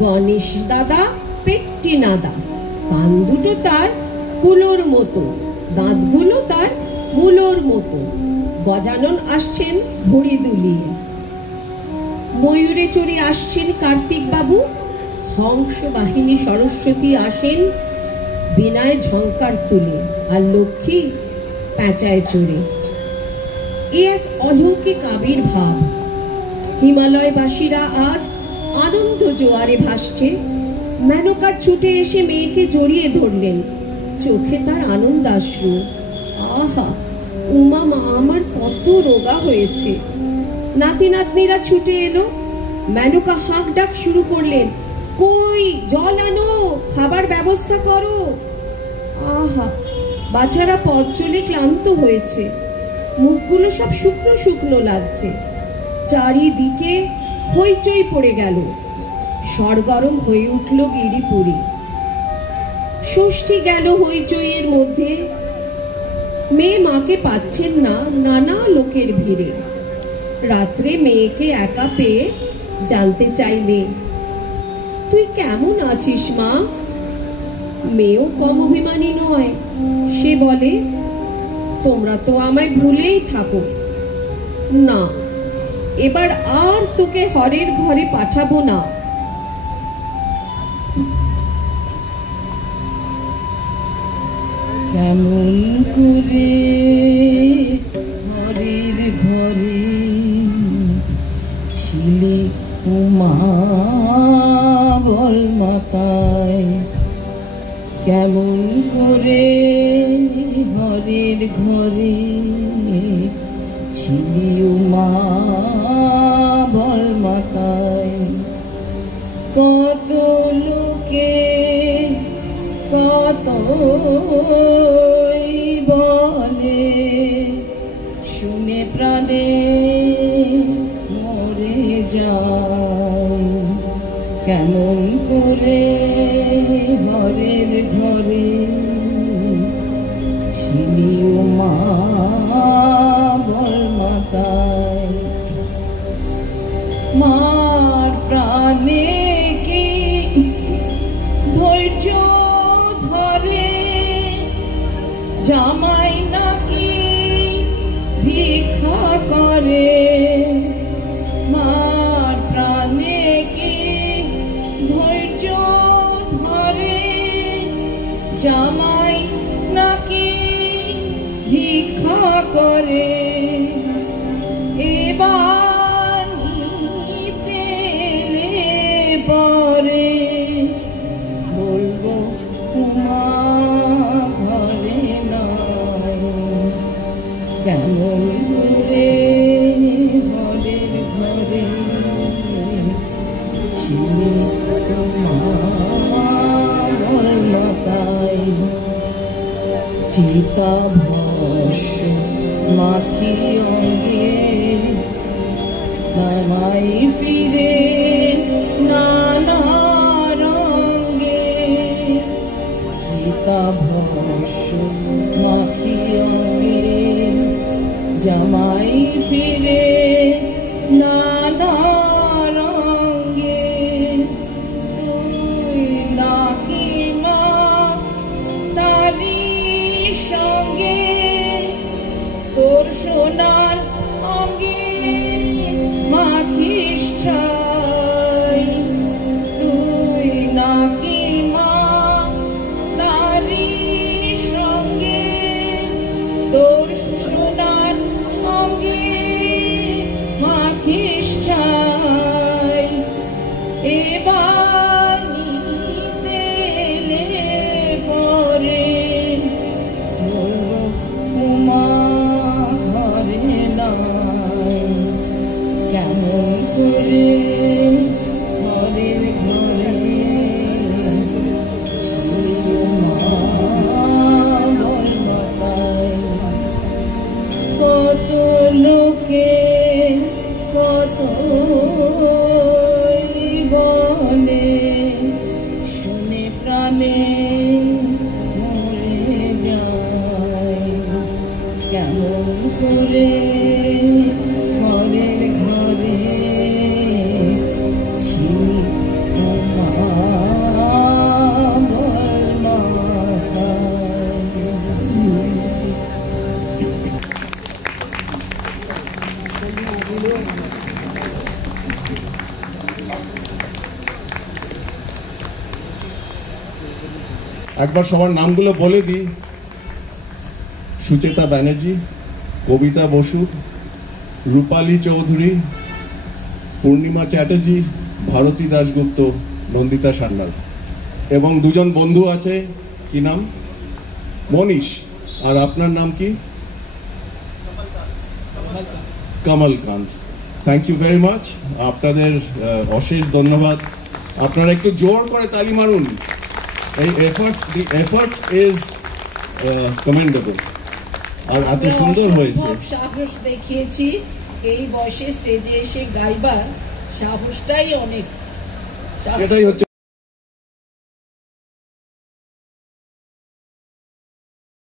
গণেশ দাদা পেট্টি নাদা, কান দুটো তার কুলোর মতো, দাঁতগুলো তার মুলোর মতো। গজানন আসছেন ভুঁড়ি দুলিয়ে, ময়ূরে চড়ে আসছেন কার্তিক বাবু, হংস বাহিনী সরস্বতী আসেন বিনায় ঝংকার তুলে, আর লক্ষ্মী প্যাঁচায় চড়ে। এ এক অলৌকিক আবির্ভাব। হিমালয়বাসীরা আজ আনন্দ জোয়ারে ভাসছে। মেনকা ছুটে এসে মেয়েকে জড়িয়ে ধরলেন, চোখে তার আনন্দাশ্রু। আহা, উমা মা আমার কত রোগা হয়েছে। নাতি নাতনিরা ছুটে এলো। মেনকা হাঁক ডাক শুরু করলেন, কই জল আনো, খাবার ব্যবস্থা করো। আহা, বাছারা পথ চলে ক্লান্ত হয়েছে, মুখগুলো সব শুকনো শুকনো লাগছে। চারিদিকে হইচই পড়ে গেল, সরগরম হয়ে উঠল গিরিপুরী। ষষ্ঠী গেল হইচইয়ের মধ্যে। মেয়ে মাকে পাচ্ছেন না নানা লোকের ভিড়ে। রাত্রে মেয়েকে একা পেয়ে জানতে চাইলে, তুই কেমন আছিস মা? মেয়েও কম অভিমানী নয়, সে বলে, তোমরা তো আমায় ভুলেই থাকো। না, এবার আর তোকে হরের ঘরে পাঠাবো না। কেমন করে হরের ঘরে ছিলে উমা বল মাতায়, কেমন করে হরের ঘরে ছিলে উমা বল মাতায়। কত লোকে কত বলে, শুনে প্রাণে মরে যায়। কেমন করে হরের ঘরে ছিলি উমা বল মাতায়। মার প্রাণে কি ধৈর্য ধরে, জামাই নাকি ভিক্ষা করে। মার প্রাণে কি ধৈর্য ধরে, জামাই নাকি ভিক্ষা করে। এবার নিতে পরে বলবো উমা ঘরে নাই। কেমন করে হরের ঘরে ছিলে উমা বল মাতায়। চিতা ভস্য মাখি অঙ্গে, নামাই ফিরে নানা রঙ্গে। চিতা ভস্য মাখি অঙ্গে, জামাই ফিরে নানা রঙ্গে। তুই নাকি মা তারি সঙ্গে, তোর সোনার অঙ্গে মাখিস ছাই। তুই নাকি মা তারি সঙ্গে, তোর সোনার অঙ্গে মাখিস ছাই। এবার নিতে পরে উমা ঘরে নাই। কেমন করে হরের ঘরে ছিলে উমা বল মাতায়। কত লোকে কত বলে, একবার সবার নামগুলো বলে দিই। সুচেতা ব্যানার্জি, কবিতা বসু, রূপালী চৌধুরী, পূর্ণিমা চ্যাটার্জি, ভারতী দাশগুপ্ত, নন্দিতা সান্যাল। এবং দুজন বন্ধু আছে, কি নাম? মনীষ। আর আপনার নাম কি? Kamalkanta. Thank you very much. আপনাদের অশেষ ধন্যবাদ। আপনারা একটু জোর করে তালি মারুন। এই এফর্ট ইজ কমেন্ডেবল। আর এত সুন্দর হয়েছে। সাহস দেখিয়েছি এই বয়সে স্টেজে এসে গাইবার সাহসটাই অনেক। এটাই হচ্ছে